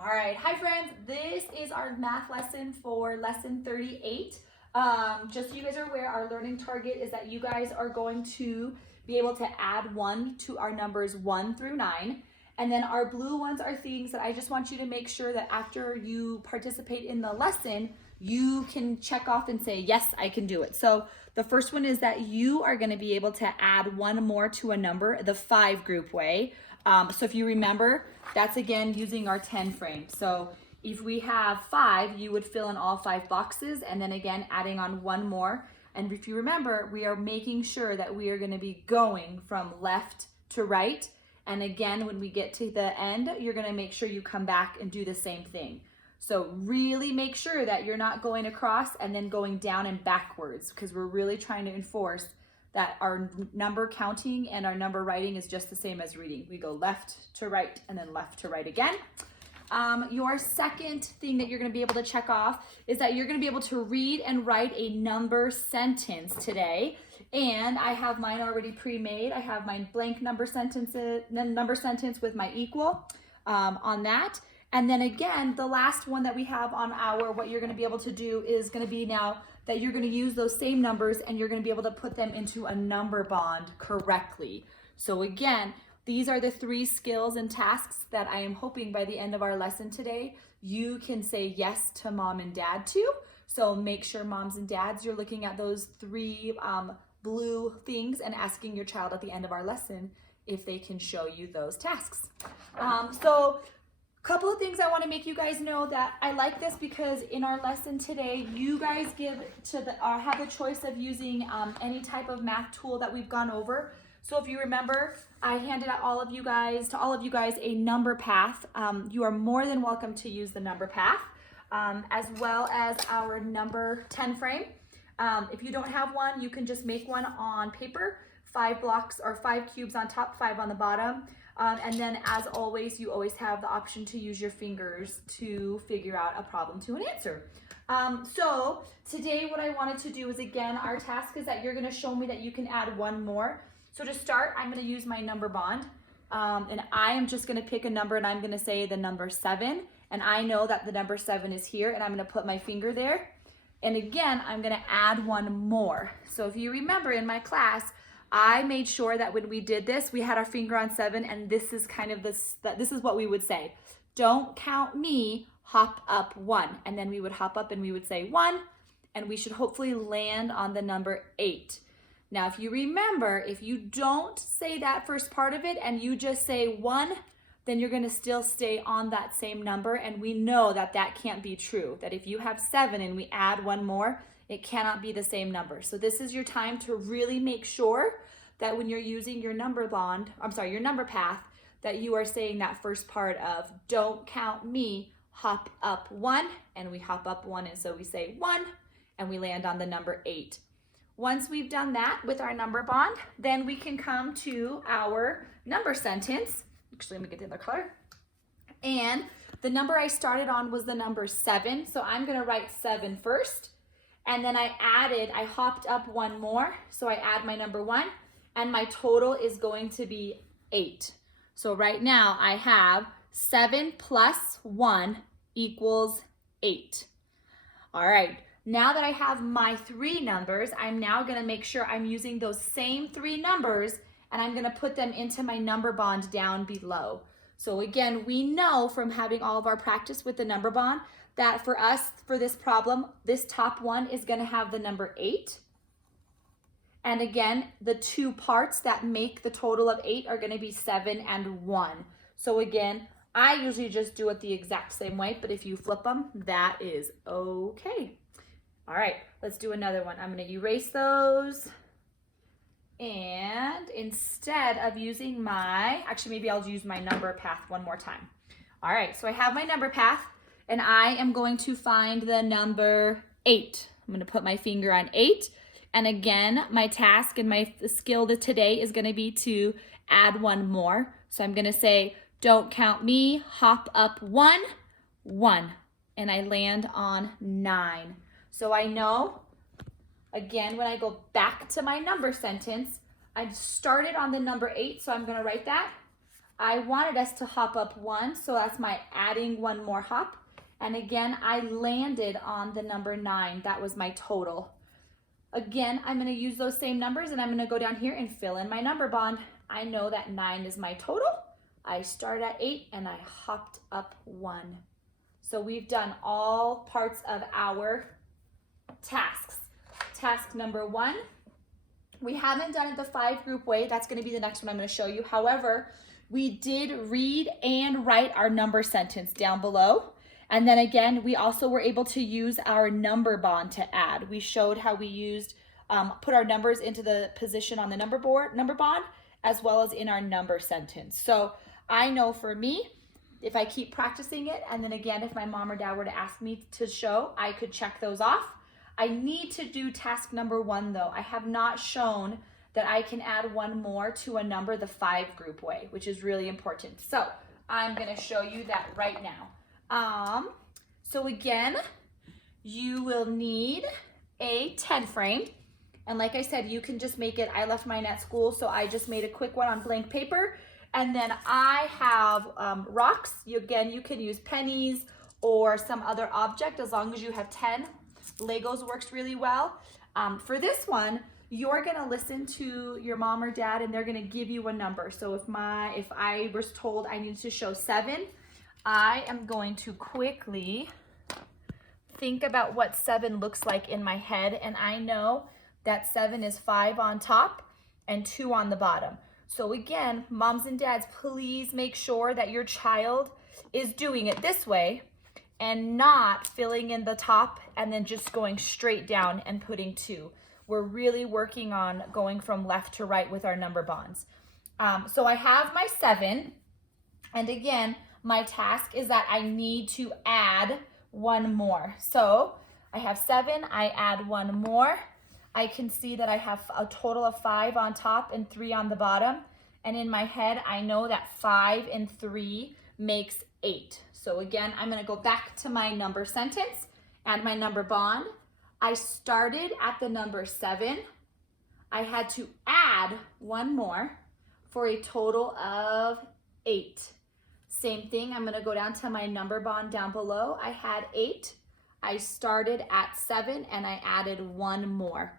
All right, hi friends. This is our math lesson for lesson 38. Just so you guys are aware, our learning target is that you guys are going to be able to add 1 to our numbers 1 through 9. And then our blue ones are things that I just want you to make sure that after you participate in the lesson, you can check off and say, yes, I can do it. So the first one is that you are going to be able to add one more to a number the 5 group way. So if you remember, that's again using our 10 frame. So if we have 5, you would fill in all 5 boxes and then again adding on one more. And if you remember, we are making sure that we are going to be going from left to right. And again, when we get to the end, you're going to make sure you come back and do the same thing. So really make sure that you're not going across and then going down and backwards, because we're really trying to enforce that our number counting and our number writing is just the same as reading. We go left to right and then left to right again. Your second thing that you're going to be able to check off is that you're going to be able to read and write a number sentence today. And I have mine already pre-made. I have my blank number sentence with my equal on that. And then again, the last one that we have on what you're going to be able to do is going to be now that you're going to use those same numbers and you're going to be able to put them into a number bond correctly. So again, these are the 3 skills and tasks that I am hoping by the end of our lesson today, you can say yes to mom and dad to. So make sure moms and dads, you're looking at those 3 blue things and asking your child at the end of our lesson if they can show you those tasks. Couple of things I want to make you guys know that I like this because in our lesson today, you guys have the choice of using any type of math tool that we've gone over. So if you remember, I handed out all of you guys a number path. You are more than welcome to use the number path, as well as our number 10 frame. If you don't have one, you can just make one on paper, 5 blocks or 5 cubes on top, 5 on the bottom. And then as always, you always have the option to use your fingers to figure out a problem to an answer. So today what I wanted to do is, again, our task is that you're going to show me that you can add one more. So to start, I'm going to use my number bond. And I am just going to pick a number and I'm going to say the number 7. And I know that the number 7 is here and I'm going to put my finger there. And again, I'm going to add one more. So if you remember in my class, I made sure that when we did this, we had our finger on 7, and this is kind of this is what we would say. Don't count me, hop up 1. And then we would hop up and we would say 1, and we should hopefully land on the number 8. Now, if you remember, if you don't say that first part of it and you just say 1, then you're going to still stay on that same number. And we know that that can't be true, that if you have 7 and we add one more, it cannot be the same number. So this is your time to really make sure that when you're using your number path, that you are saying that first part of don't count me, hop up 1, and we hop up 1, and so we say 1, and we land on the number 8. Once we've done that with our number bond, then we can come to our number sentence. Actually, let me get the other color. And the number I started on was the number 7, so I'm gonna write 7 first. And then I hopped up one more. So I add my number 1 and my total is going to be 8. So right now I have 7 plus 1 equals 8. All right, now that I have my 3 numbers, I'm now gonna make sure I'm using those same 3 numbers and I'm gonna put them into my number bond down below. So again, we know from having all of our practice with the number bond that for us, for this problem, this top one is going to have the number 8. And again, the 2 parts that make the total of 8 are going to be 7 and 1. So again, I usually just do it the exact same way, but if you flip them, that is okay. All right, let's do another one. I'm going to erase those. And instead of using maybe I'll use my number path one more time. All right, so I have my number path. And I am going to find the number 8. I'm going to put my finger on 8. And again, my task and my skill today is going to be to add one more. So I'm going to say, don't count me, hop up 1, 1. And I land on 9. So I know, again, when I go back to my number sentence, I started on the number 8, so I'm going to write that. I wanted us to hop up 1, so that's my adding 1 more hop. And again, I landed on the number 9. That was my total. Again, I'm going to use those same numbers and I'm going to go down here and fill in my number bond. I know that 9 is my total. I started at 8 and I hopped up 1. So we've done all parts of our tasks. Task number 1. We haven't done it the 5 group way. That's going to be the next one I'm going to show you. However, we did read and write our number sentence down below. And then again, we also were able to use our number bond to add. We showed how we used, put our numbers into the position on the number bond, as well as in our number sentence. So I know for me, if I keep practicing it, and then again, if my mom or dad were to ask me to show, I could check those off. I need to do task number 1 though. I have not shown that I can add 1 more to a number the 5 group way, which is really important. So I'm gonna show you that right now. So again, you will need a 10 frame. And like I said, you can just make it, I left mine at school, so I just made a quick one on blank paper. And then I have rocks. Again, you can use pennies or some other object as long as you have 10. Legos works really well. For this one, you're gonna listen to your mom or dad and they're gonna give you a number. So if I was told I needed to show 7, I am going to quickly think about what 7 looks like in my head, and I know that 7 is 5 on top and 2 on the bottom. So again, moms and dads, please make sure that your child is doing it this way and not filling in the top and then just going straight down and putting 2. We're really working on going from left to right with our number bonds. So I have my 7, and again, my task is that I need to add 1 more. So I have 7, I add 1 more. I can see that I have a total of 5 on top and 3 on the bottom. And in my head, I know that 5 and 3 makes 8. So again, I'm gonna go back to my number sentence and my number bond. I started at the number 7. I had to add 1 more for a total of 8. Same thing, I'm gonna go down to my number bond down below. I had 8. I started at 7 and I added 1 more.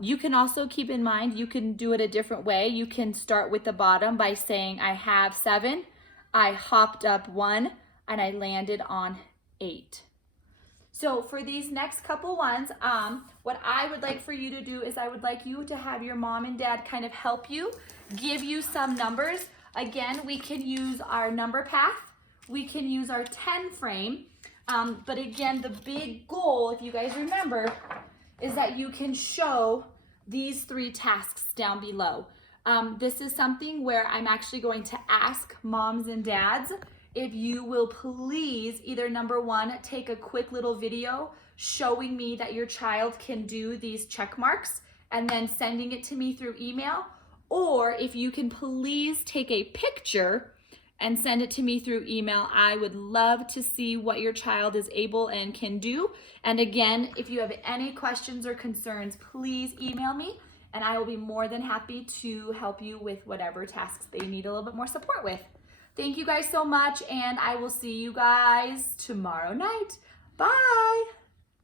You can also keep in mind, you can do it a different way. You can start with the bottom by saying I have 7, I hopped up 1, and I landed on 8. So for these next couple ones, what I would like for you to do is I would like you to have your mom and dad kind of help you, give you some numbers. Again, we can use our number path, we can use our 10 frame, but again, the big goal, if you guys remember, is that you can show these 3 tasks down below. This is something where I'm actually going to ask moms and dads if you will please either number 1, take a quick little video showing me that your child can do these check marks and then sending it to me through email, or if you can please take a picture and send it to me through email. I would love to see what your child is able and can do. And again, if you have any questions or concerns, please email me and I will be more than happy to help you with whatever tasks they need a little bit more support with. Thank you guys so much, and I will see you guys tomorrow night. Bye.